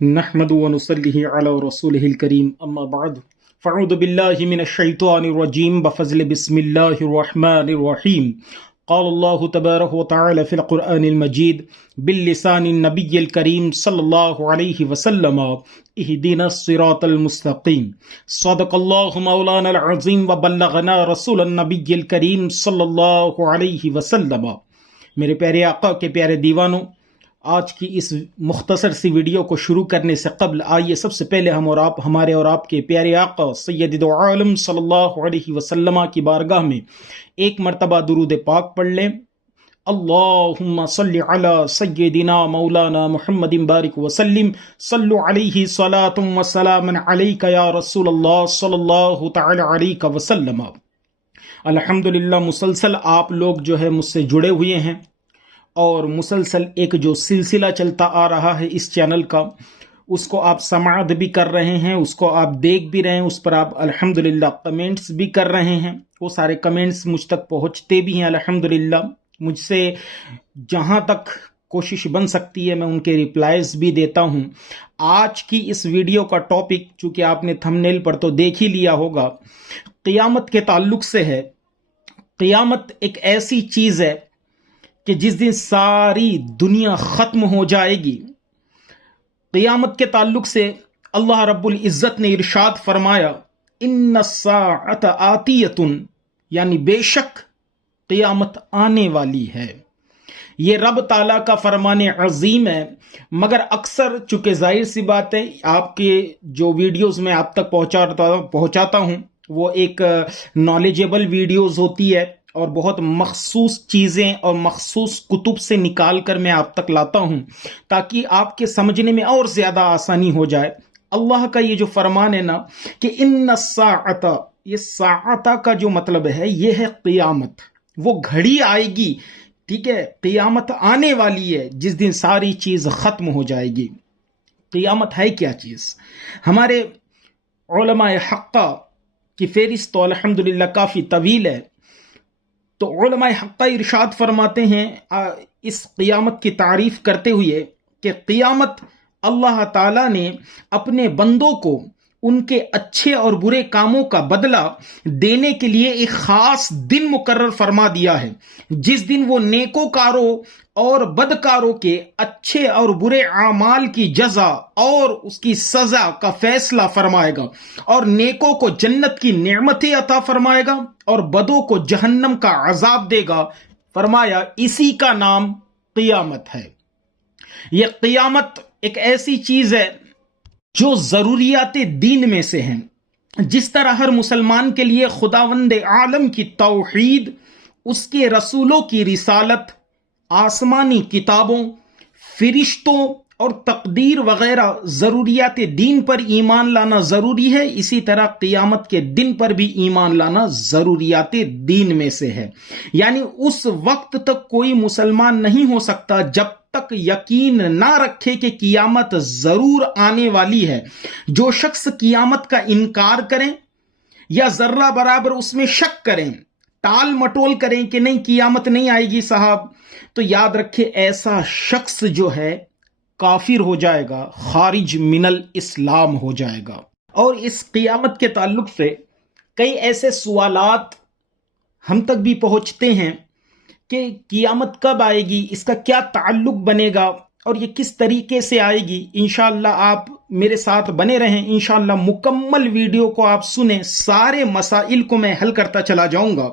نحمد ونصلي على رسوله الكريم اما بعد فاعوذ بالله من الشيطان الرجيم بفضل بسم الله الرحمن الرحيم قال الله تبارك وتعالى في القرآن المجيد باللسان النبي الكريم صلى الله عليه وسلم اهدنا الصراط المستقيم صدق الله مولانا العظيم وبلغنا رسول النبي الكريم صلى الله عليه وسلم۔ میرے پیارے آقا کے پیارے دیوانوں، آج کی اس مختصر سی ویڈیو کو شروع کرنے سے قبل آئیے سب سے پہلے ہم اور آپ ہمارے اور آپ کے پیارے آقا سید دو عالم صلی اللہ علیہ وسلم کی بارگاہ میں ایک مرتبہ درود پاک پڑھ لیں۔ اللہم صلی علی سیدنا مولانا محمد بارک وسلم، صلو علیہ صلاۃ و سلام علیک یا رسول اللہ صلی اللہ تعالی علیہ وسلم۔ الحمدللہ مسلسل آپ لوگ جو ہے مجھ سے جڑے ہوئے ہیں اور مسلسل ایک جو سلسلہ چلتا آ رہا ہے اس چینل کا، اس کو آپ سماعت بھی کر رہے ہیں، اس کو آپ دیکھ بھی رہے ہیں، اس پر آپ الحمدللہ کمنٹس بھی کر رہے ہیں۔ وہ سارے کمنٹس مجھ تک پہنچتے بھی ہیں الحمدللہ۔ مجھ سے جہاں تک کوشش بن سکتی ہے میں ان کے ریپلائز بھی دیتا ہوں۔ آج کی اس ویڈیو کا ٹاپک چونکہ آپ نے تھمبنیل پر تو دیکھ ہی لیا ہوگا، قیامت کے تعلق سے ہے۔ قیامت ایک ایسی چیز ہے کہ جس دن ساری دنیا ختم ہو جائے گی۔ قیامت کے تعلق سے اللہ رب العزت نے ارشاد فرمایا ان الساعۃ آتیۃ، یعنی بے شک قیامت آنے والی ہے۔ یہ رب تعالیٰ کا فرمان عظیم ہے، مگر اکثر چونکہ ظاہر سی بات ہے آپ کے جو ویڈیوز میں آپ تک پہنچاتا ہوں وہ ایک نالجیبل ویڈیوز ہوتی ہے اور بہت مخصوص چیزیں اور مخصوص کتب سے نکال کر میں آپ تک لاتا ہوں تاکہ آپ کے سمجھنے میں اور زیادہ آسانی ہو جائے۔ اللہ کا یہ جو فرمان ہے نا کہ ان الساعۃ، یہ ساعتہ کا جو مطلب ہے یہ ہے قیامت، وہ گھڑی آئے گی، ٹھیک ہے، قیامت آنے والی ہے جس دن ساری چیز ختم ہو جائے گی۔ قیامت ہے کیا چیز؟ ہمارے علماء حقہ کی فہرست تو الحمدللہ کافی طویل ہے، تو علماء حقہ ارشاد فرماتے ہیں اس قیامت کی تعریف کرتے ہوئے کہ قیامت اللہ تعالیٰ نے اپنے بندوں کو ان کے اچھے اور برے کاموں کا بدلہ دینے کے لیے ایک خاص دن مقرر فرما دیا ہے، جس دن وہ نیکوکاروں اور بدکاروں کے اچھے اور برے اعمال کی جزا اور اس کی سزا کا فیصلہ فرمائے گا، اور نیکوں کو جنت کی نعمتیں عطا فرمائے گا اور بدوں کو جہنم کا عذاب دے گا۔ فرمایا اسی کا نام قیامت ہے۔ یہ قیامت ایک ایسی چیز ہے جو ضروریات دین میں سے ہیں۔ جس طرح ہر مسلمان کے لیے خداوند عالم کی توحید، اس کے رسولوں کی رسالت، آسمانی کتابوں، فرشتوں اور تقدیر وغیرہ ضروریات دین پر ایمان لانا ضروری ہے، اسی طرح قیامت کے دن پر بھی ایمان لانا ضروریات دین میں سے ہے۔ یعنی اس وقت تک کوئی مسلمان نہیں ہو سکتا جب تک یقین نہ رکھے کہ قیامت ضرور آنے والی ہے۔ جو شخص قیامت کا انکار کریں یا ذرہ برابر اس میں شک کریں، ٹال مٹول کریں کہ نہیں قیامت نہیں آئے گی صاحب، تو یاد رکھے ایسا شخص جو ہے کافر ہو جائے گا، خارج من الاسلام ہو جائے گا۔ اور اس قیامت کے تعلق سے کئی ایسے سوالات ہم تک بھی پہنچتے ہیں کہ قیامت کب آئے گی، اس کا کیا تعلق بنے گا اور یہ کس طریقے سے آئے گی۔ انشاءاللہ آپ میرے ساتھ بنے رہیں، انشاءاللہ مکمل ویڈیو کو آپ سنیں، سارے مسائل کو میں حل کرتا چلا جاؤں گا۔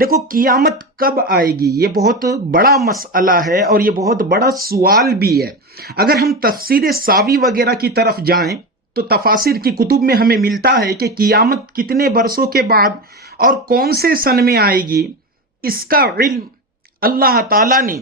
دیکھو قیامت کب آئے گی یہ بہت بڑا مسئلہ ہے اور یہ بہت بڑا سوال بھی ہے۔ اگر ہم تفسیر ساوی وغیرہ کی طرف جائیں تو تفاسیر کی کتب میں ہمیں ملتا ہے کہ قیامت کتنے برسوں کے بعد اور کون سے سن میں آئے گی، اس کا علم اللہ تعالیٰ نے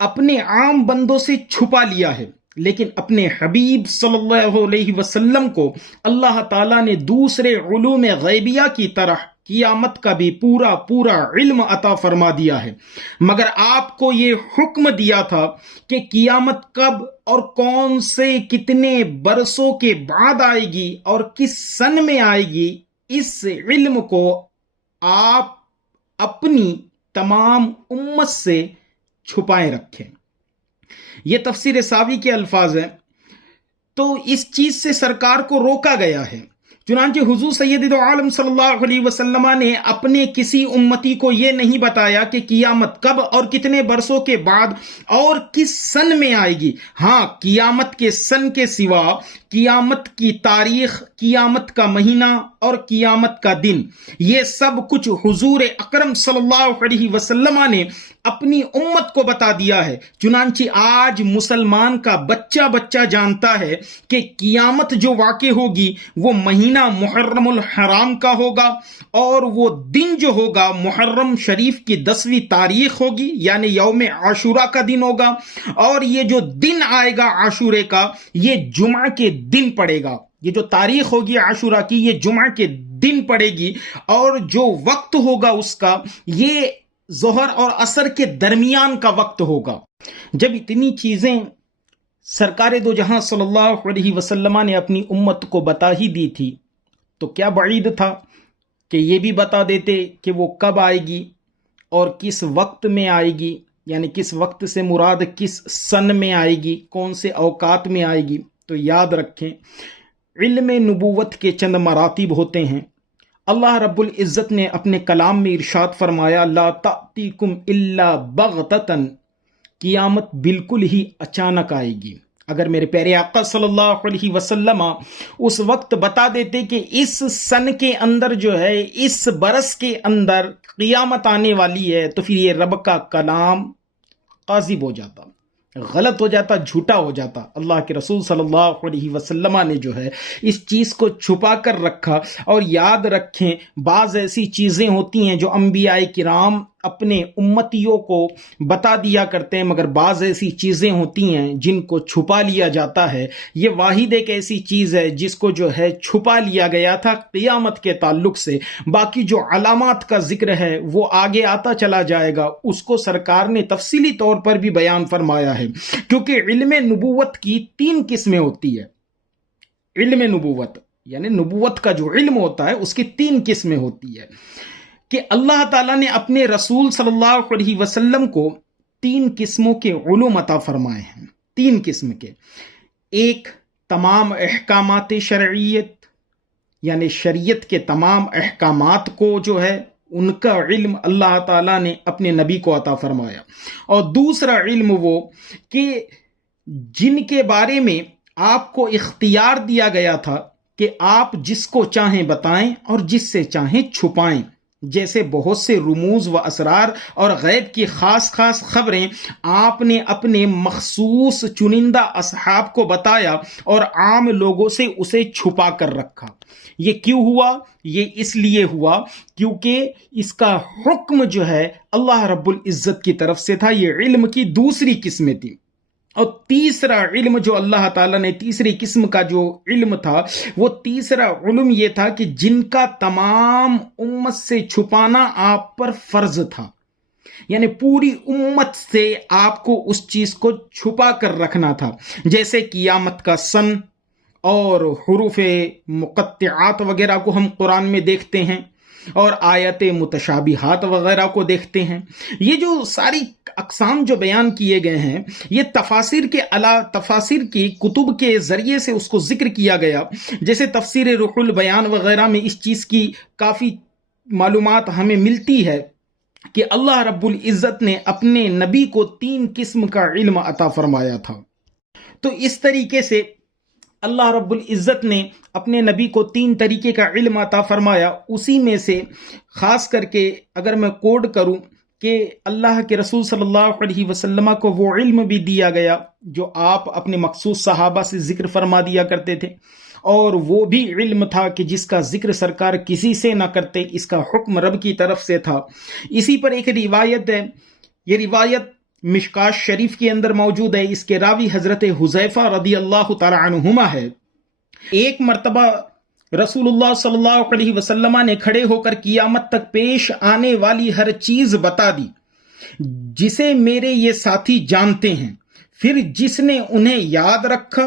اپنے عام بندوں سے چھپا لیا ہے، لیکن اپنے حبیب صلی اللہ علیہ وسلم کو اللہ تعالیٰ نے دوسرے علوم غیبیہ کی طرح قیامت کا بھی پورا علم عطا فرما دیا ہے۔ مگر آپ کو یہ حکم دیا تھا کہ قیامت کب اور کون سے کتنے برسوں کے بعد آئے گی اور کس سن میں آئے گی، اس علم کو آپ اپنی تمام امت سے چھپائے رکھیں۔ یہ تفسیر ساوی کے الفاظ ہیں۔ تو اس چیز سے سرکار کو روکا گیا ہے۔ چنانچہ حضور سید دو عالم صلی اللہ علیہ وسلم نے اپنے کسی امتی کو یہ نہیں بتایا کہ قیامت کب اور کتنے برسوں کے بعد اور کس سن میں آئے گی۔ ہاں، قیامت کے سن کے سوا قیامت کی تاریخ، قیامت کا مہینہ اور قیامت کا دن، یہ سب کچھ حضور اکرم صلی اللہ علیہ وسلم نے اپنی امت کو بتا دیا ہے۔ چنانچہ آج مسلمان کا بچہ جانتا ہے کہ قیامت جو واقع ہوگی وہ مہینہ محرم الحرام کا ہوگا، اور وہ دن جو ہوگا محرم شریف کی 10ویں تاریخ ہوگی، یعنی یوم عاشورہ کا دن ہوگا، اور یہ جو دن آئے گا عاشورے کا، یہ جمعہ کے دن پڑے گا۔ یہ جو تاریخ ہوگی عاشورہ کی، یہ جمعہ کے دن پڑے گی، اور جو وقت ہوگا اس کا، یہ ظہر اور عصر کے درمیان کا وقت ہوگا۔ جب اتنی چیزیں سرکار دو جہاں صلی اللہ علیہ وسلم نے اپنی امت کو بتا ہی دی تھی، تو کیا بعید تھا کہ یہ بھی بتا دیتے کہ وہ کب آئے گی اور کس وقت میں آئے گی، یعنی کس وقت سے مراد کس سن میں آئے گی، کون سے اوقات میں آئے گی۔ تو یاد رکھیں، علم نبوت کے چند مراتب ہوتے ہیں۔ اللہ رب العزت نے اپنے کلام میں ارشاد فرمایا، لا تأتیکم الا بغتتن، قیامت بالکل ہی اچانک آئے گی۔ اگر میرے پیارے آقا صلی اللہ علیہ وسلم اس وقت بتا دیتے کہ اس سن کے اندر جو ہے، اس برس کے اندر قیامت آنے والی ہے، تو پھر یہ رب کا کلام کاذب ہو جاتا، غلط ہو جاتا، جھوٹا ہو جاتا۔ اللہ کے رسول صلی اللہ علیہ وسلم نے جو ہے اس چیز کو چھپا کر رکھا۔ اور یاد رکھیں، بعض ایسی چیزیں ہوتی ہیں جو انبیاء کرام اپنے امتیوں کو بتا دیا کرتے ہیں، مگر بعض ایسی چیزیں ہوتی ہیں جن کو چھپا لیا جاتا ہے۔ یہ واحد ایک ایسی چیز ہے جس کو جو ہے چھپا لیا گیا تھا قیامت کے تعلق سے۔ باقی جو علامات کا ذکر ہے وہ آگے آتا چلا جائے گا، اس کو سرکار نے تفصیلی طور پر بھی بیان فرمایا ہے، کیونکہ علم نبوت کی 3 قسمیں ہوتی ہے۔ علم نبوت یعنی نبوت کا جو علم ہوتا ہے اس کی 3 قسمیں ہوتی ہے، کہ اللہ تعالیٰ نے اپنے رسول صلی اللہ علیہ وسلم کو 3 قسموں کے علوم عطا فرمائے ہیں۔ 3 قسم کے، ایک تمام احکامات شرعیت، یعنی شریعت کے تمام احکامات کو جو ہے ان کا علم اللہ تعالیٰ نے اپنے نبی کو عطا فرمایا، اور دوسرا علم وہ کہ جن کے بارے میں آپ کو اختیار دیا گیا تھا کہ آپ جس کو چاہیں بتائیں اور جس سے چاہیں چھپائیں، جیسے بہت سے رموز و اسرار اور غیب کی خاص خبریں آپ نے اپنے مخصوص چنندہ اصحاب کو بتایا اور عام لوگوں سے اسے چھپا کر رکھا۔ یہ کیوں ہوا؟ یہ اس لیے ہوا کیونکہ اس کا حکم جو ہے اللہ رب العزت کی طرف سے تھا۔ یہ علم کی دوسری قسم تھی۔ اور تیسرا علم جو اللہ تعالیٰ نے، تیسری قسم کا جو علم تھا، وہ تیسرا علم یہ تھا کہ جن کا تمام امت سے چھپانا آپ پر فرض تھا، یعنی پوری امت سے آپ کو اس چیز کو چھپا کر رکھنا تھا، جیسے قیامت کا سن اور حروف مقطعات وغیرہ کو ہم قرآن میں دیکھتے ہیں، اور آیت متشابہات وغیرہ کو دیکھتے ہیں۔ یہ جو ساری اقسام جو بیان کیے گئے ہیں، یہ تفاسیر کی کتب کے ذریعے سے اس کو ذکر کیا گیا، جیسے تفسیر روح البیان وغیرہ میں اس چیز کی کافی معلومات ہمیں ملتی ہے کہ اللہ رب العزت نے اپنے نبی کو 3 قسم کا علم عطا فرمایا تھا۔ تو اس طریقے سے اللہ رب العزت نے اپنے نبی کو 3 طریقے کا علم عطا فرمایا۔ اسی میں سے خاص کر کے اگر میں کوڈ کروں کہ اللہ کے رسول صلی اللہ علیہ وسلم کو وہ علم بھی دیا گیا جو آپ اپنے مخصوص صحابہ سے ذکر فرما دیا کرتے تھے، اور وہ بھی علم تھا کہ جس کا ذکر سرکار کسی سے نہ کرتے، اس کا حکم رب کی طرف سے تھا۔ اسی پر ایک روایت ہے، یہ روایت مشکاۃ شریف کے اندر موجود ہے، اس کے راوی حضرت حذیفہ رضی اللہ تعالی عنہما ہے۔ ایک مرتبہ رسول اللہ صلی اللہ علیہ وسلم نے کھڑے ہو کر قیامت تک پیش آنے والی ہر چیز بتا دی جسے میرے یہ ساتھی جانتے ہیں، پھر جس نے انہیں یاد رکھا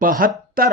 72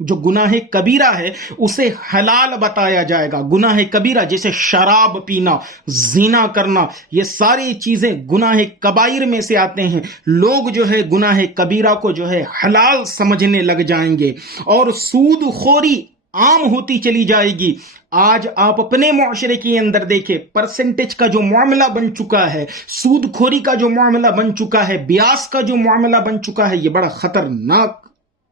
جو گناہ کبیرہ ہے اسے حلال بتایا جائے گا. گناہ کبیرہ جیسے شراب پینا، زنا کرنا، یہ ساری چیزیں گناہ کبائر میں سے آتے ہیں. لوگ جو ہے گناہ کبیرہ کو جو ہے حلال سمجھنے لگ جائیں گے اور سود خوری عام ہوتی چلی جائے گی. آج آپ اپنے معاشرے کے اندر دیکھیں، پرسنٹیج کا جو معاملہ بن چکا ہے، سود خوری کا جو معاملہ بن چکا ہے، بیاس کا جو معاملہ بن چکا ہے، یہ بڑا خطرناک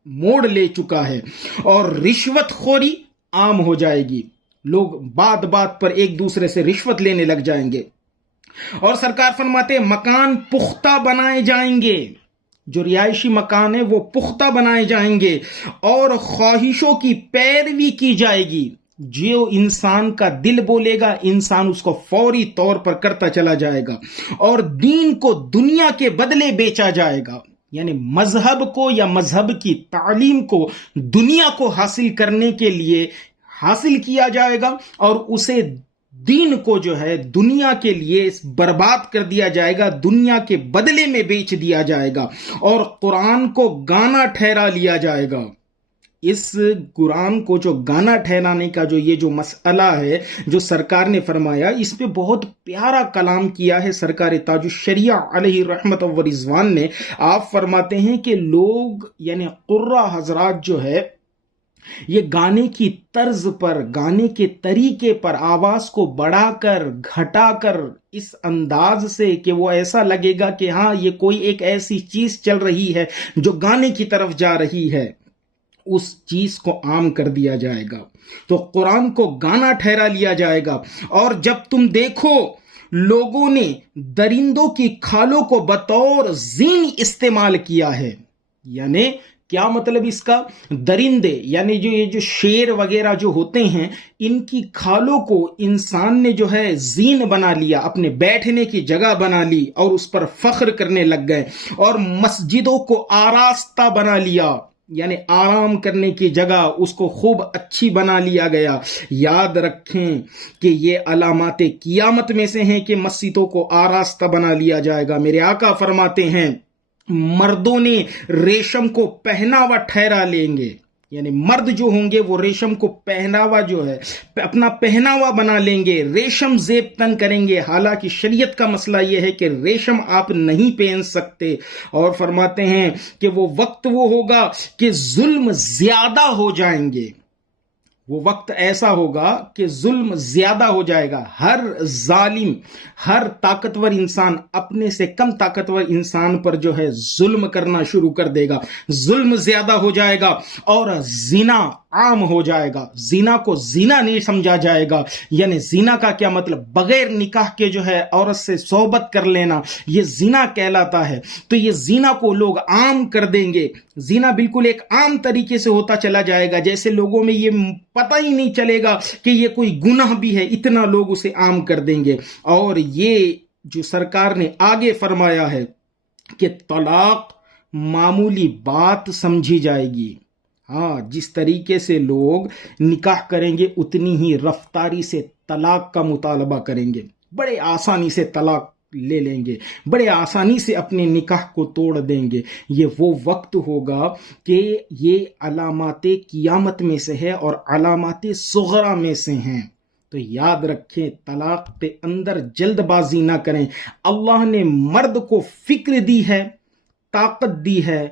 موڑ لے چکا ہے اور رشوت خوری عام ہو جائے گی. لوگ بات بات پر ایک دوسرے سے رشوت لینے لگ جائیں گے. اور سرکار فرماتے ہیں مکان پختہ بنائے جائیں گے، جو رہائشی مکان ہے وہ پختہ بنائے جائیں گے اور خواہشوں کی پیروی کی جائے گی. جو انسان کا دل بولے گا انسان اس کو فوری طور پر کرتا چلا جائے گا اور دین کو دنیا کے بدلے بیچا جائے گا. یعنی مذہب کو یا مذہب کی تعلیم کو دنیا کو حاصل کرنے کے لیے حاصل کیا جائے گا اور اسے دین کو جو ہے دنیا کے لیے برباد کر دیا جائے گا، دنیا کے بدلے میں بیچ دیا جائے گا اور قرآن کو گانا ٹھہرا لیا جائے گا. اس قرآن کو جو گانا ٹھہرانے کا جو یہ جو مسئلہ ہے جو سرکار نے فرمایا، اس پہ بہت پیارا کلام کیا ہے سرکار تاج الشریعہ علیہ رحمت و رضوان نے. آپ فرماتے ہیں کہ لوگ یعنی قرہ حضرات جو ہے یہ گانے کی طرز پر، گانے کے طریقے پر آواز کو بڑھا کر گھٹا کر اس انداز سے کہ وہ ایسا لگے گا کہ ہاں یہ کوئی ایک ایسی چیز چل رہی ہے جو گانے کی طرف جا رہی ہے، اس چیز کو عام کر دیا جائے گا. تو قرآن کو گانا ٹھہرا لیا جائے گا. اور جب تم دیکھو لوگوں نے درندوں کی کھالوں کو بطور زین استعمال کیا ہے، یعنی کیا مطلب اس کا؟ درندے یعنی جو یہ جو شیر وغیرہ جو ہوتے ہیں ان کی کھالوں کو انسان نے جو ہے زین بنا لیا، اپنے بیٹھنے کی جگہ بنا لی اور اس پر فخر کرنے لگ گئے اور مسجدوں کو آراستہ بنا لیا، یعنی آرام کرنے کی جگہ اس کو خوب اچھی بنا لیا گیا. یاد رکھیں کہ یہ علامات قیامت میں سے ہیں کہ مسجدوں کو آراستہ بنا لیا جائے گا. میرے آقا فرماتے ہیں مردوں نے ریشم کو پہناوا ٹھہرا لیں گے، یعنی مرد جو ہوں گے وہ ریشم کو پہناوا جو ہے اپنا پہناوا بنا لیں گے، ریشم زیب تن کریں گے. حالانکہ شریعت کا مسئلہ یہ ہے کہ ریشم آپ نہیں پہن سکتے. اور فرماتے ہیں کہ وہ وقت وہ ہوگا کہ ظلم زیادہ ہو جائیں گے، وہ وقت ایسا ہوگا کہ ظلم زیادہ ہو جائے گا. ہر ظالم، ہر طاقتور انسان اپنے سے کم طاقتور انسان پر جو ہے ظلم کرنا شروع کر دے گا، ظلم زیادہ ہو جائے گا اور زنا عام ہو جائے گا. زنا کو زنا نہیں سمجھا جائے گا. یعنی زنا کا کیا مطلب؟ بغیر نکاح کے جو ہے عورت سے صحبت کر لینا، یہ زنا کہلاتا ہے. تو یہ زنا کو لوگ عام کر دیں گے. زنا بالکل ایک عام طریقے سے ہوتا چلا جائے گا، جیسے لوگوں میں یہ پتہ ہی نہیں چلے گا کہ یہ کوئی گناہ بھی ہے، اتنا لوگ اسے عام کر دیں گے. اور یہ جو سرکار نے آگے فرمایا ہے کہ طلاق معمولی بات سمجھی جائے گی. ہاں، جس طریقے سے لوگ نکاح کریں گے اتنی ہی رفتاری سے طلاق کا مطالبہ کریں گے، بڑے آسانی سے طلاق لے لیں گے، بڑے آسانی سے اپنے نکاح کو توڑ دیں گے. یہ وہ وقت ہوگا کہ یہ علامات قیامت میں سے ہے اور علامات صغرا میں سے ہیں. تو یاد رکھیں طلاق کے اندر جلد بازی نہ کریں. اللہ نے مرد کو فکر دی ہے، طاقت دی ہے،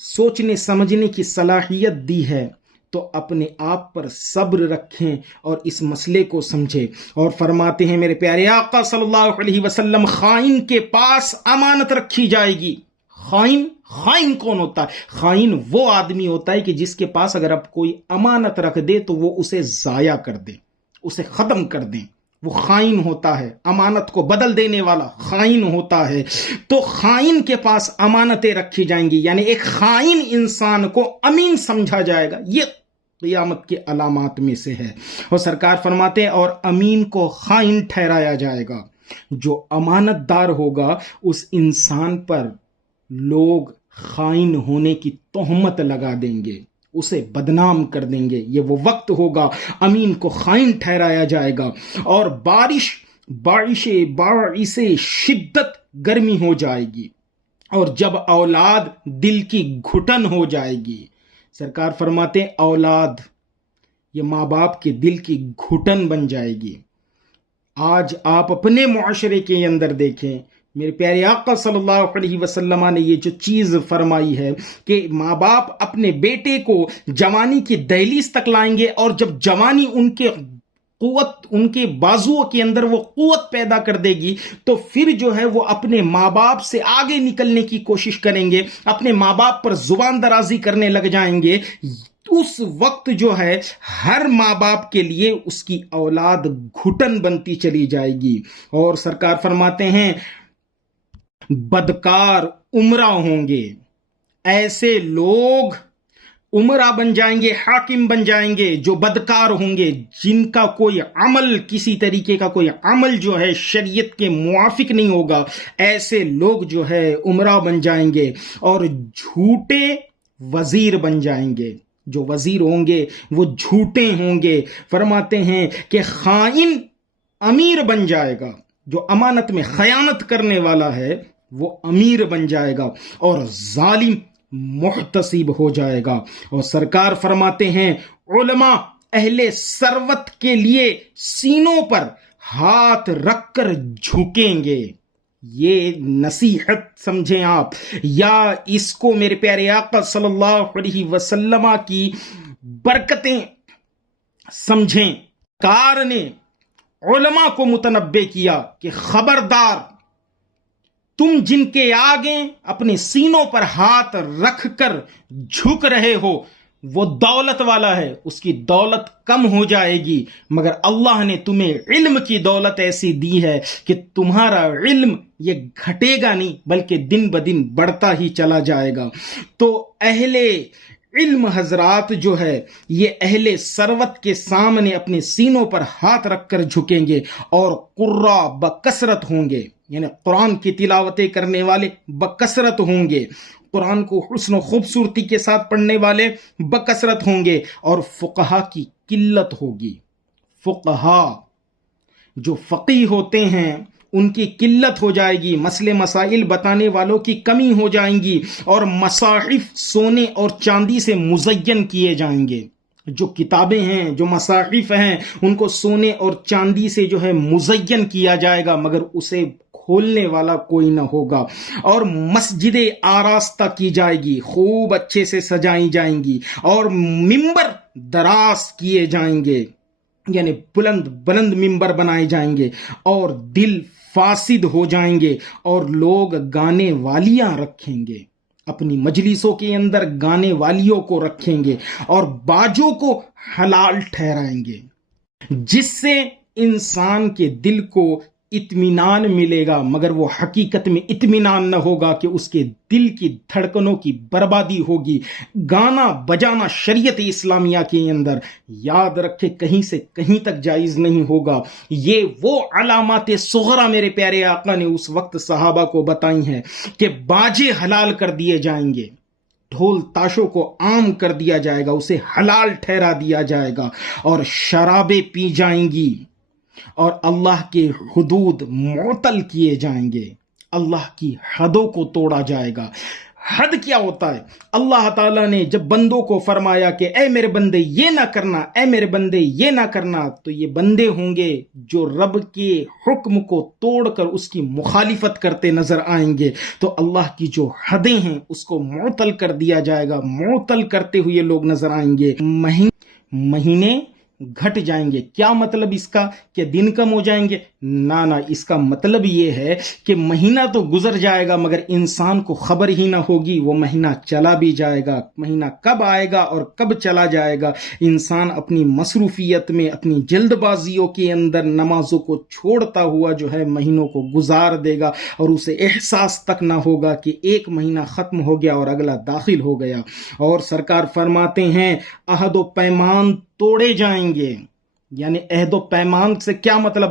سوچنے سمجھنے کی صلاحیت دی ہے، تو اپنے آپ پر صبر رکھیں اور اس مسئلے کو سمجھیں. اور فرماتے ہیں میرے پیارے آقا صلی اللہ علیہ وسلم خائن کے پاس امانت رکھی جائے گی. خائن کون ہوتا ہے؟ خائن وہ آدمی ہوتا ہے کہ جس کے پاس اگر آپ کوئی امانت رکھ دے تو وہ اسے ضائع کر دے، اسے ختم کر دیں، وہ خائن ہوتا ہے. امانت کو بدل دینے والا خائن ہوتا ہے. تو خائن کے پاس امانتیں رکھی جائیں گی، یعنی ایک خائن انسان کو امین سمجھا جائے گا. یہ قیامت کے علامات میں سے ہے. اور سرکار فرماتے ہیں اور امین کو خائن ٹھہرایا جائے گا. جو امانت دار ہوگا اس انسان پر لوگ خائن ہونے کی تہمت لگا دیں گے، اسے بدنام کر دیں گے. یہ وہ وقت ہوگا امین کو خائن ٹھہرایا جائے گا. اور باعث شدت گرمی ہو جائے گی. اور جب اولاد دل کی گھٹن ہو جائے گی، سرکار فرماتے ہیں اولاد یہ ماں باپ کے دل کی گھٹن بن جائے گی. آج آپ اپنے معاشرے کے اندر دیکھیں، میرے پیارے آقا صلی اللہ علیہ وسلم نے یہ جو چیز فرمائی ہے کہ ماں باپ اپنے بیٹے کو جوانی کی دہلیز تک لائیں گے، اور جب جوانی ان کے قوت، ان کے بازوؤں کے اندر وہ قوت پیدا کر دے گی، تو پھر جو ہے وہ اپنے ماں باپ سے آگے نکلنے کی کوشش کریں گے، اپنے ماں باپ پر زبان درازی کرنے لگ جائیں گے. اس وقت جو ہے ہر ماں باپ کے لیے اس کی اولاد گھٹن بنتی چلی جائے گی. اور سرکار فرماتے ہیں بدکار عمرہ ہوں گے. ایسے لوگ عمرہ بن جائیں گے، حاکم بن جائیں گے جو بدکار ہوں گے، جن کا کوئی عمل، کسی طریقے کا کوئی عمل جو ہے شریعت کے موافق نہیں ہوگا. ایسے لوگ جو ہے عمرہ بن جائیں گے. اور جھوٹے وزیر بن جائیں گے. جو وزیر ہوں گے وہ جھوٹے ہوں گے. فرماتے ہیں کہ خائن امیر بن جائے گا. جو امانت میں خیانت کرنے والا ہے وہ امیر بن جائے گا، اور ظالم محتسب ہو جائے گا. اور سرکار فرماتے ہیں علماء اہل ثروت کے لیے سینوں پر ہاتھ رکھ کر جھکیں گے. یہ نصیحت سمجھیں آپ، یا اس کو میرے پیارے آقا صلی اللہ علیہ وسلم کی برکتیں سمجھیں. کار نے علماء کو متنبہ کیا کہ خبردار، تم جن کے آگے اپنے سینوں پر ہاتھ رکھ کر جھک رہے ہو وہ دولت والا ہے، اس کی دولت کم ہو جائے گی، مگر اللہ نے تمہیں علم کی دولت ایسی دی ہے کہ تمہارا علم یہ گھٹے گا نہیں بلکہ دن بدن بڑھتا ہی چلا جائے گا. تو اہل علم حضرات جو ہے یہ اہل ثروت کے سامنے اپنے سینوں پر ہاتھ رکھ کر جھکیں گے، اور قرا بکثرت ہوں گے، یعنی قرآن کی تلاوتیں کرنے والے بکثرت ہوں گے، قرآن کو حسن و خوبصورتی کے ساتھ پڑھنے والے بکثرت ہوں گے، اور فقہا کی قلت ہوگی. فقہا جو فقیہ ہوتے ہیں ان کی قلت ہو جائے گی، مسئلے مسائل بتانے والوں کی کمی ہو جائیں گی، اور مصاحف سونے اور چاندی سے مزین کیے جائیں گے. جو کتابیں ہیں، جو مصاحف ہیں، ان کو سونے اور چاندی سے جو ہے مزین کیا جائے گا، مگر اسے کھولنے والا کوئی نہ ہوگا. اور مسجدیں آراستہ کی جائے گی، خوب اچھے سے سجائی جائیں گی، اور ممبر دراز کیے جائیں گے، یعنی بلند بلند ممبر بنائے جائیں گے، اور دل فاسد ہو جائیں گے، اور لوگ گانے والیاں رکھیں گے، اپنی مجلسوں کے اندر گانے والیوں کو رکھیں گے، اور باجوں کو حلال ٹھہرائیں گے، جس سے انسان کے دل کو اطمینان ملے گا، مگر وہ حقیقت میں اطمینان نہ ہوگا کہ اس کے دل کی دھڑکنوں کی بربادی ہوگی. گانا بجانا شریعت اسلامیہ کے اندر یاد رکھے کہیں سے کہیں تک جائز نہیں ہوگا. یہ وہ علامات صغرا میرے پیارے آقا نے اس وقت صحابہ کو بتائی ہیں کہ باجے حلال کر دیے جائیں گے، ڈھول تاشوں کو عام کر دیا جائے گا، اسے حلال ٹھہرا دیا جائے گا، اور شرابیں پی جائیں گی، اور اللہ کے حدود معطل کیے جائیں گے، اللہ کی حدوں کو توڑا جائے گا. حد کیا ہوتا ہے؟ اللہ تعالیٰ نے جب بندوں کو فرمایا کہ اے میرے بندے یہ نہ کرنا، اے میرے بندے یہ نہ کرنا، تو یہ بندے ہوں گے جو رب کے حکم کو توڑ کر اس کی مخالفت کرتے نظر آئیں گے. تو اللہ کی جو حدیں ہیں اس کو معطل کر دیا جائے گا، معطل کرتے ہوئے لوگ نظر آئیں گے. مہینے گھٹ جائیں گے. کیا مطلب اس کا؟ کہ دن کم ہو جائیں گے؟ نہ، اس کا مطلب یہ ہے کہ مہینہ تو گزر جائے گا مگر انسان کو خبر ہی نہ ہوگی وہ مہینہ چلا بھی جائے گا. مہینہ کب آئے گا اور کب چلا جائے گا انسان اپنی مصروفیت میں، اپنی جلد بازیوں کے اندر نمازوں کو چھوڑتا ہوا جو ہے مہینوں کو گزار دے گا، اور اسے احساس تک نہ ہوگا کہ ایک مہینہ ختم ہو گیا اور اگلا داخل ہو گیا. اور سرکار فرماتے ہیں عہد و پیمان توڑے جائیں گے. یعنی عہد و پیمان سے کیا مطلب؟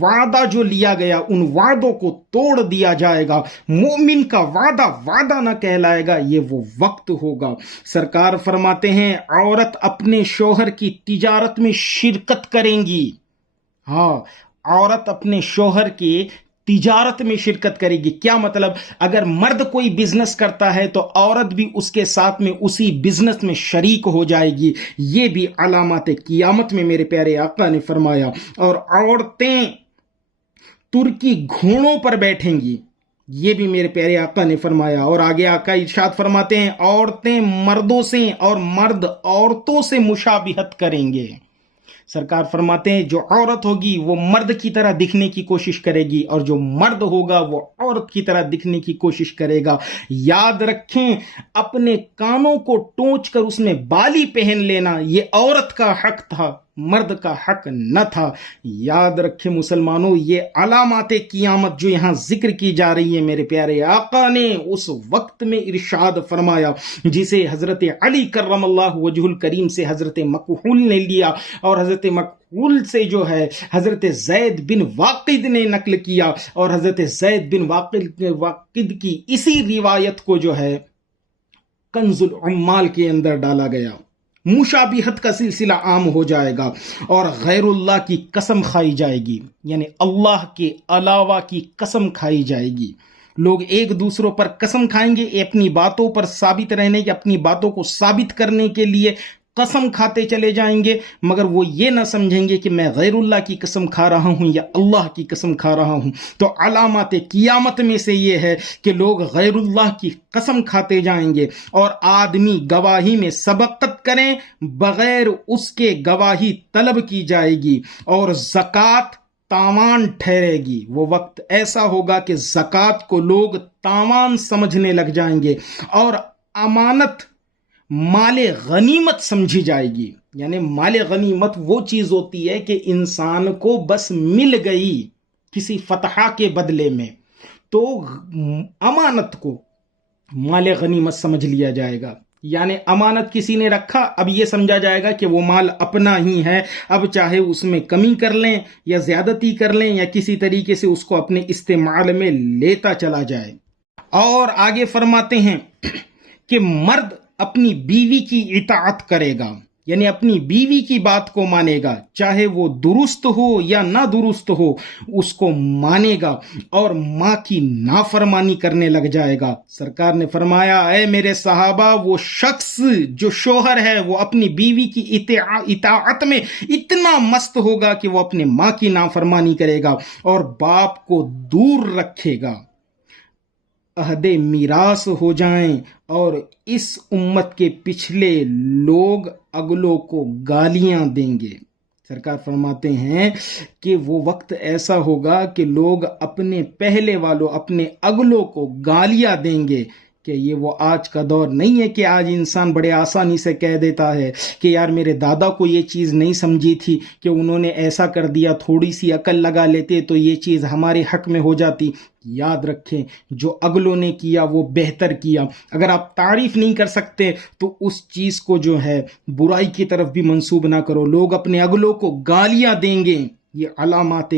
وعدہ جو لیا گیا ان وعدوں کو توڑ دیا جائے گا. مومن کا وعدہ وعدہ نہ کہلائے گا، یہ وہ وقت ہوگا. سرکار فرماتے ہیں عورت اپنے شوہر کی تجارت میں شرکت کریں گی. ہاں، عورت اپنے شوہر کی تجارت میں شرکت کرے گی. کیا مطلب؟ اگر مرد کوئی بزنس کرتا ہے تو عورت بھی اس کے ساتھ میں اسی بزنس میں شریک ہو جائے گی. یہ بھی علامات قیامت میں میرے پیارے آقا نے فرمایا. اور عورتیں ترکی گھوڑوں پر بیٹھیں گی، یہ بھی میرے پیارے آقا نے فرمایا. اور آگے آقا ارشاد فرماتے ہیں عورتیں مردوں سے اور مرد عورتوں سے مشابہت کریں گے. سرکار فرماتے ہیں جو عورت ہوگی وہ مرد کی طرح دکھنے کی کوشش کرے گی، اور جو مرد ہوگا وہ عورت کی طرح دکھنے کی کوشش کرے گا. یاد رکھیں اپنے کانوں کو ٹونچ کر اس میں بالی پہن لینا یہ عورت کا حق تھا، مرد کا حق نہ تھا. یاد رکھیں مسلمانوں، یہ علامات قیامت جو یہاں ذکر کی جا رہی ہے، میرے پیارے آقا نے اس وقت میں ارشاد فرمایا جسے حضرت علی کرم اللہ وجہ الکریم سے حضرت مکحول نے لیا، اور حضرت مکحول سے جو ہے حضرت زید بن واقد نے نقل کیا، اور حضرت زید بن واقد کی اسی روایت کو جو ہے کنز العمال کے اندر ڈالا گیا. مشابہت کا سلسلہ عام ہو جائے گا، اور غیر اللہ کی قسم کھائی جائے گی، یعنی اللہ کے علاوہ کی قسم کھائی جائے گی. لوگ ایک دوسروں پر قسم کھائیں گے اپنی باتوں پر ثابت رہنے کے، اپنی باتوں کو ثابت کرنے کے لیے قسم کھاتے چلے جائیں گے، مگر وہ یہ نہ سمجھیں گے کہ میں غیر اللہ کی قسم کھا رہا ہوں یا اللہ کی قسم کھا رہا ہوں. تو علامات قیامت میں سے یہ ہے کہ لوگ غیر اللہ کی قسم کھاتے جائیں گے، اور آدمی گواہی میں سبقت کریں بغیر اس کے گواہی طلب کی جائے گی، اور زکوٰۃ تاوان ٹھہرے گی. وہ وقت ایسا ہوگا کہ زکوٰۃ کو لوگ تاوان سمجھنے لگ جائیں گے، اور امانت مال غنیمت سمجھی جائے گی. یعنی مال غنیمت وہ چیز ہوتی ہے کہ انسان کو بس مل گئی کسی فتح کے بدلے میں، تو امانت کو مال غنیمت سمجھ لیا جائے گا. یعنی امانت کسی نے رکھا، اب یہ سمجھا جائے گا کہ وہ مال اپنا ہی ہے، اب چاہے اس میں کمی کر لیں یا زیادتی کر لیں یا کسی طریقے سے اس کو اپنے استعمال میں لیتا چلا جائے. اور آگے فرماتے ہیں کہ مرد اپنی بیوی کی اطاعت کرے گا، یعنی اپنی بیوی کی بات کو مانے گا، چاہے وہ درست ہو یا نہ درست ہو اس کو مانے گا، اور ماں کی نافرمانی کرنے لگ جائے گا. سرکار نے فرمایا اے میرے صحابہ، وہ شخص جو شوہر ہے وہ اپنی بیوی کی اطاعت میں اتنا مست ہوگا کہ وہ اپنے ماں کی نافرمانی کرے گا اور باپ کو دور رکھے گا. عہد میراث ہو جائیں اور اس امت کے پچھلے لوگ اگلوں کو گالیاں دیں گے. سرکار فرماتے ہیں کہ وہ وقت ایسا ہوگا کہ لوگ اپنے پہلے والوں، اپنے اگلوں کو گالیاں دیں گے. کہ یہ وہ آج کا دور نہیں ہے کہ آج انسان بڑے آسانی سے کہہ دیتا ہے کہ یار میرے دادا کو یہ چیز نہیں سمجھی تھی کہ انہوں نے ایسا کر دیا، تھوڑی سی عقل لگا لیتے تو یہ چیز ہمارے حق میں ہو جاتی. یاد رکھیں جو اگلوں نے کیا وہ بہتر کیا. اگر آپ تعریف نہیں کر سکتے تو اس چیز کو جو ہے برائی کی طرف بھی منسوب نہ کرو. لوگ اپنے اگلوں کو گالیاں دیں گے، یہ علامات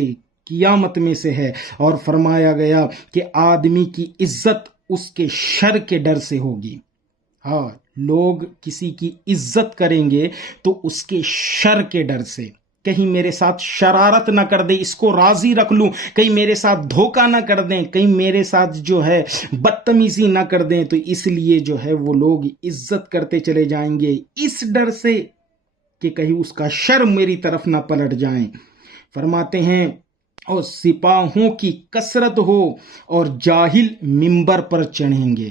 قیامت میں سے ہے. اور فرمایا گیا کہ آدمی کی عزت اس کے شر کے ڈر سے ہوگی. ہاں، لوگ کسی کی عزت کریں گے تو اس کے شر کے ڈر سے. کہیں میرے ساتھ شرارت نہ کر دیں، اس کو راضی رکھ لوں، کہیں میرے ساتھ دھوکہ نہ کر دیں، کہیں میرے ساتھ جو ہے بدتمیزی نہ کر دیں، تو اس لیے جو ہے وہ لوگ عزت کرتے چلے جائیں گے اس ڈر سے کہ کہیں اس کا شر میری طرف نہ پلٹ جائیں. فرماتے ہیں اور سپاہوں کی کثرت ہو اور جاہل منبر پر چڑھیں گے.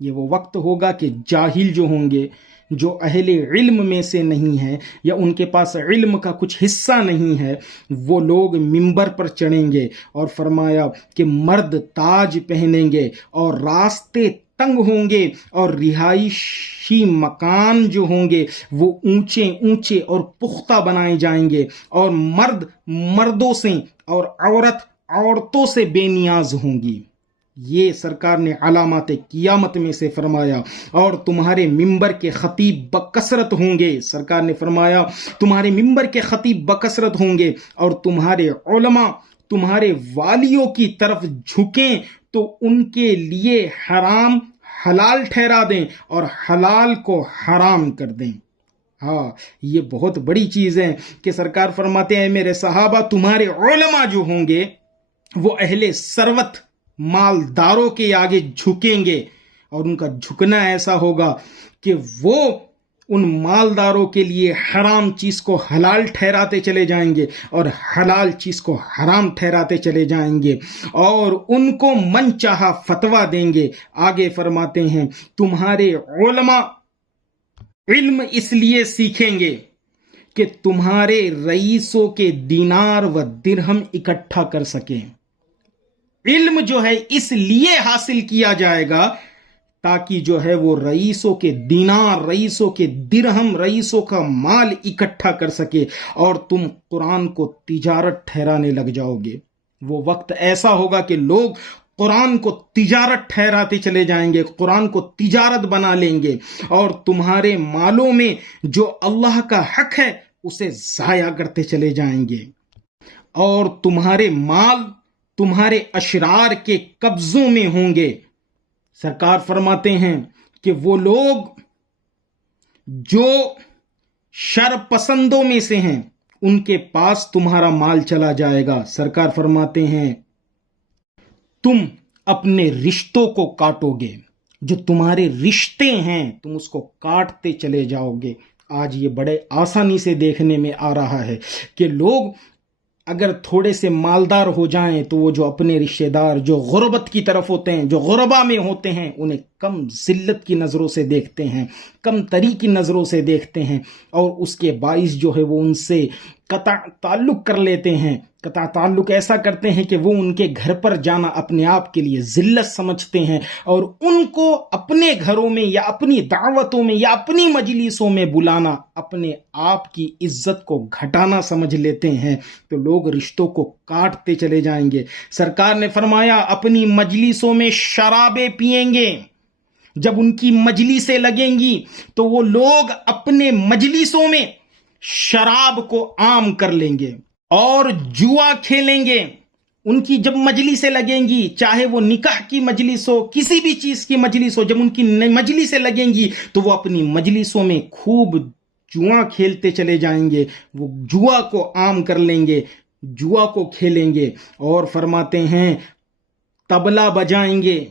یہ وہ وقت ہوگا کہ جاہل جو ہوں گے، جو اہل علم میں سے نہیں ہے یا ان کے پاس علم کا کچھ حصہ نہیں ہے، وہ لوگ منبر پر چڑھیں گے. اور فرمایا کہ مرد تاج پہنیں گے اور راستے تنگ ہوں گے اور رہائشی مکان جو ہوں گے وہ اونچے اونچے اور پختہ بنائے جائیں گے، اور مرد مردوں سے اور عورت عورتوں سے بے نیاز ہوں گی. یہ سرکار نے علامات قیامت میں سے فرمایا. اور تمہارے منبر کے خطیب بکثرت ہوں گے. سرکار نے فرمایا تمہارے منبر کے خطیب بکثرت ہوں گے، اور تمہارے علماء تمہارے والیوں کی طرف جھکیں تو ان کے لیے حرام حلال ٹھہرا دیں اور حلال کو حرام کر دیں. ہاں، یہ بہت بڑی چیز ہے کہ سرکار فرماتے ہیں میرے صحابہ تمہارے علماء جو ہوں گے وہ اہل ثروت مالداروں کے آگے جھکیں گے، اور ان کا جھکنا ایسا ہوگا کہ وہ ان مالداروں کے لیے حرام چیز کو حلال ٹھہراتے چلے جائیں گے اور حلال چیز کو حرام ٹھہراتے چلے جائیں گے، اور ان کو من چاہا فتویٰ دیں گے۔ آگے فرماتے ہیں تمہارے علماء علم اس لیے سیکھیں گے کہ تمہارے رئیسوں کے دینار و درہم اکٹھا کر سکیں۔ علم جو ہے اس لیے حاصل کیا جائے گا تاکہ جو ہے وہ رئیسوں کے دینار، رئیسوں کے درہم، رئیسوں کا مال اکٹھا کر سکے، اور تم قرآن کو تجارت ٹھہرانے لگ جاؤ گے۔ وہ وقت ایسا ہوگا کہ لوگ قرآن کو تجارت ٹھہراتے چلے جائیں گے، قرآن کو تجارت بنا لیں گے، اور تمہارے مالوں میں جو اللہ کا حق ہے اسے ضائع کرتے چلے جائیں گے، اور تمہارے مال تمہارے اشرار کے قبضوں میں ہوں گے۔ سرکار فرماتے ہیں کہ وہ لوگ جو شر پسندوں میں سے ہیں ان کے پاس تمہارا مال چلا جائے گا۔ سرکار فرماتے ہیں تم اپنے رشتوں کو کاٹو گے، جو تمہارے رشتے ہیں تم اس کو کاٹتے چلے جاؤ گے۔ آج یہ بڑے آسانی سے دیکھنے میں آ رہا ہے کہ لوگ اگر تھوڑے سے مالدار ہو جائیں تو وہ جو اپنے رشتہ دار جو غربت کی طرف ہوتے ہیں، جو غربا میں ہوتے ہیں، انہیں کم ذلت کی نظروں سے دیکھتے ہیں، کم تری کی نظروں سے دیکھتے ہیں، اور اس کے باعث جو ہے وہ ان سے قطع تعلق کر لیتے ہیں۔ قطع تعلق ایسا کرتے ہیں کہ وہ ان کے گھر پر جانا اپنے آپ کے لیے ذلت سمجھتے ہیں، اور ان کو اپنے گھروں میں یا اپنی دعوتوں میں یا اپنی مجلسوں میں بلانا اپنے آپ کی عزت کو گھٹانا سمجھ لیتے ہیں، تو لوگ رشتوں کو کاٹتے چلے جائیں گے۔ سرکار نے فرمایا اپنی مجلسوں میں شرابیں پیئیں گے، جب ان کی مجلسیں لگیں گی تو وہ لوگ اپنے مجلسوں میں شراب کو عام کر لیں گے اور جوا کھیلیں گے۔ ان کی جب مجلسیں لگیں گی، چاہے وہ نکاح کی مجلس ہو، کسی بھی چیز کی مجلس ہو، جب ان کی مجلسیں لگیں گی تو وہ اپنی مجلسوں میں خوب جوا کھیلتے چلے جائیں گے، وہ جوا کو عام کر لیں گے، جوا کو کھیلیں گے، اور فرماتے ہیں طبلہ بجائیں گے،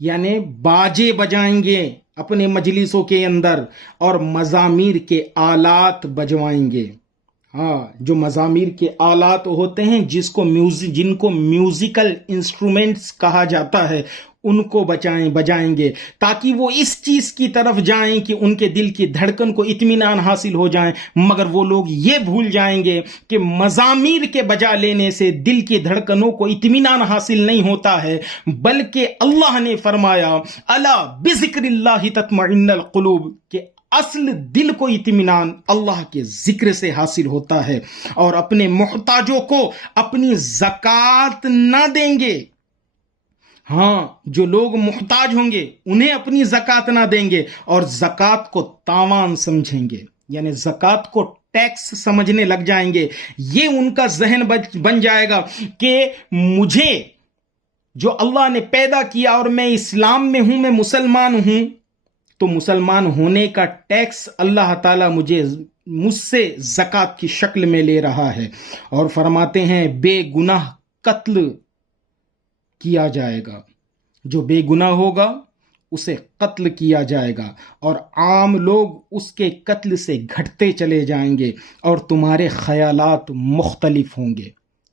یعنی باجے بجائیں گے اپنے مجلسوں کے اندر، اور مزامیر کے آلات بجوائیں گے۔ ہاں، جو مزامیر کے آلات ہوتے ہیں جن کو میوزیکل انسٹرومنٹس کہا جاتا ہے، ان کو بجائیں گے، تاکہ وہ اس چیز کی طرف جائیں کہ ان کے دل کی دھڑکن کو اطمینان حاصل ہو جائیں۔ مگر وہ لوگ یہ بھول جائیں گے کہ مزامیر کے بجا لینے سے دل کی دھڑکنوں کو اطمینان حاصل نہیں ہوتا ہے، بلکہ اللہ نے فرمایا الا بذکر اللہ تطمئن القلوب، کہ اصل دل کو اطمینان اللہ کے ذکر سے حاصل ہوتا ہے۔ اور اپنے محتاجوں کو اپنی زکوٰۃ نہ دیں گے، ہاں، جو لوگ محتاج ہوں گے انہیں اپنی زکوٰۃ نہ دیں گے، اور زکوٰۃ کو تاوان سمجھیں گے، یعنی زکوٰۃ کو ٹیکس سمجھنے لگ جائیں گے۔ یہ ان کا ذہن بن جائے گا کہ مجھے جو اللہ نے پیدا کیا اور میں اسلام میں ہوں، میں مسلمان ہوں، تو مسلمان ہونے کا ٹیکس اللہ تعالیٰ مجھ سے زکوٰۃ کی شکل میں لے رہا ہے۔ اور فرماتے ہیں بے گناہ قتل کیا جائے گا، جو بے گناہ ہوگا اسے قتل کیا جائے گا، اور عام لوگ اس کے قتل سے گھٹتے چلے جائیں گے، اور تمہارے خیالات مختلف ہوں گے۔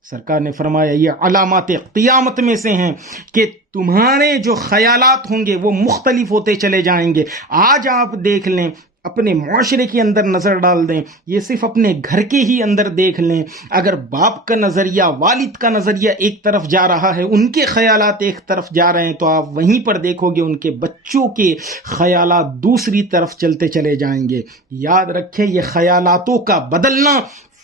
سرکار نے فرمایا یہ علامات قیامت میں سے ہیں کہ تمہارے جو خیالات ہوں گے وہ مختلف ہوتے چلے جائیں گے۔ آج آپ دیکھ لیں، اپنے معاشرے کے اندر نظر ڈال دیں، یہ صرف اپنے گھر کے ہی اندر دیکھ لیں، اگر باپ کا نظریہ، والد کا نظریہ ایک طرف جا رہا ہے، ان کے خیالات ایک طرف جا رہے ہیں، تو آپ وہیں پر دیکھو گے ان کے بچوں کے خیالات دوسری طرف چلتے چلے جائیں گے۔ یاد رکھیں یہ خیالاتوں کا بدلنا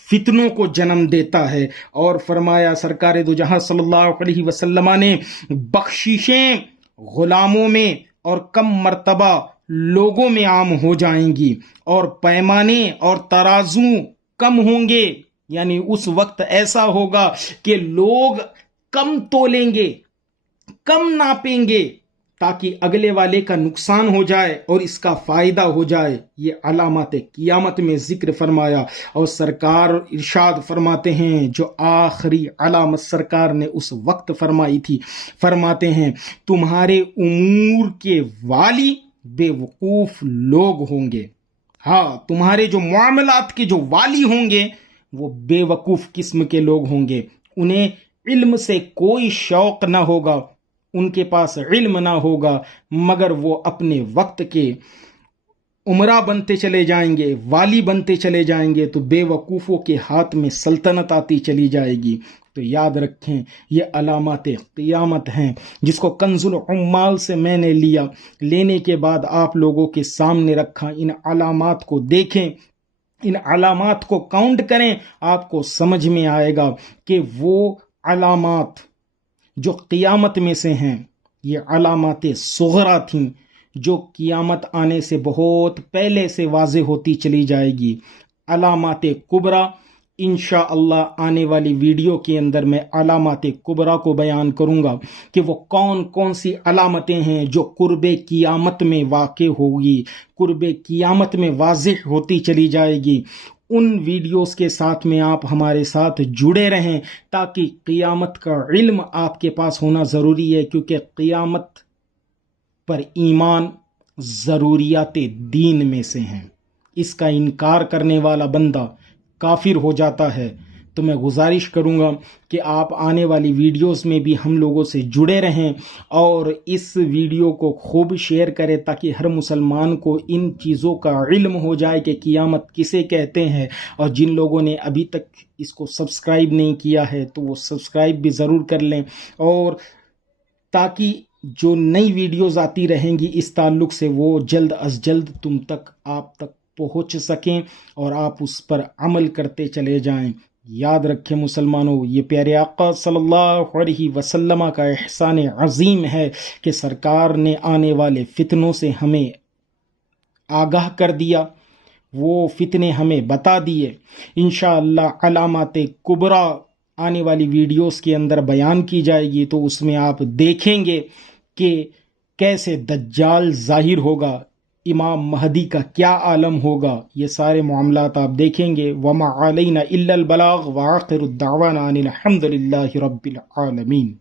فتنوں کو جنم دیتا ہے۔ اور فرمایا سرکار دو جہاں صلی اللہ علیہ وسلم نے بخششیں غلاموں میں اور کم مرتبہ لوگوں میں عام ہو جائیں گی، اور پیمانے اور ترازو کم ہوں گے، یعنی اس وقت ایسا ہوگا کہ لوگ کم تولیں گے، کم ناپیں گے، تاکہ اگلے والے کا نقصان ہو جائے اور اس کا فائدہ ہو جائے. یہ علامات قیامت میں ذکر فرمایا اور سرکار ارشاد فرماتے ہیں جو آخری علامت سرکار نے اس وقت فرمائی تھی، فرماتے ہیں تمہارے امور کے والی بے وقوف لوگ ہوں گے. ہاں، تمہارے جو معاملات کے جو والی ہوں گے وہ بے وقوف قسم کے لوگ ہوں گے. انہیں علم سے کوئی شوق نہ ہوگا، ان کے پاس علم نہ ہوگا، مگر وہ اپنے وقت کے عمرہ بنتے چلے جائیں گے، والی بنتے چلے جائیں گے، تو بے وقوفوں کے ہاتھ میں سلطنت آتی چلی جائے گی. تو یاد رکھیں یہ علامات قیامت ہیں جس کو کنز العمال سے میں نے لینے کے بعد آپ لوگوں کے سامنے رکھا. ان علامات کو دیکھیں، ان علامات کو کاؤنٹ کریں، آپ کو سمجھ میں آئے گا کہ وہ علامات جو قیامت میں سے ہیں یہ علامات صغرا تھیں جو قیامت آنے سے بہت پہلے سے واضح ہوتی چلی جائے گی. علامات کبریٰ انشاءاللہ آنے والی ویڈیو کے اندر میں علامات کبریٰ کو بیان کروں گا کہ وہ کون کون سی علامتیں ہیں جو قرب قیامت میں واقع ہوگی، قرب قیامت میں واضح ہوتی چلی جائے گی. ان ویڈیوز کے ساتھ میں آپ ہمارے ساتھ جڑے رہیں تاکہ قیامت کا علم آپ کے پاس ہونا ضروری ہے، کیونکہ قیامت پر ایمان ضروریات دین میں سے ہیں. اس کا انکار کرنے والا بندہ کافر ہو جاتا ہے. تو میں گزارش کروں گا کہ آپ آنے والی ویڈیوز میں بھی ہم لوگوں سے جڑے رہیں اور اس ویڈیو کو خوب شیئر کریں تاکہ ہر مسلمان کو ان چیزوں کا علم ہو جائے کہ قیامت کسے کہتے ہیں. اور جن لوگوں نے ابھی تک اس کو سبسکرائب نہیں کیا ہے تو وہ سبسکرائب بھی ضرور کر لیں، اور تاکہ جو نئی ویڈیوز آتی رہیں گی اس تعلق سے وہ جلد از جلد آپ تک پہنچ سکیں اور آپ اس پر عمل کرتے چلے جائیں. یاد رکھیں مسلمانوں، یہ پیارے آقا صلی اللہ علیہ وسلم کا احسان عظیم ہے کہ سرکار نے آنے والے فتنوں سے ہمیں آگاہ کر دیا، وہ فتنے ہمیں بتا دیے. انشاءاللہ علامات کبریٰ آنے والی ویڈیوز کے اندر بیان کی جائے گی، تو اس میں آپ دیکھیں گے کہ کیسے دجال ظاہر ہوگا، امام مہدی کا کیا عالم ہوگا، یہ سارے معاملات آپ دیکھیں گے. وما علینا الا البلاغ وآخر الدعوانا ان الحمد للہ رب العالمین.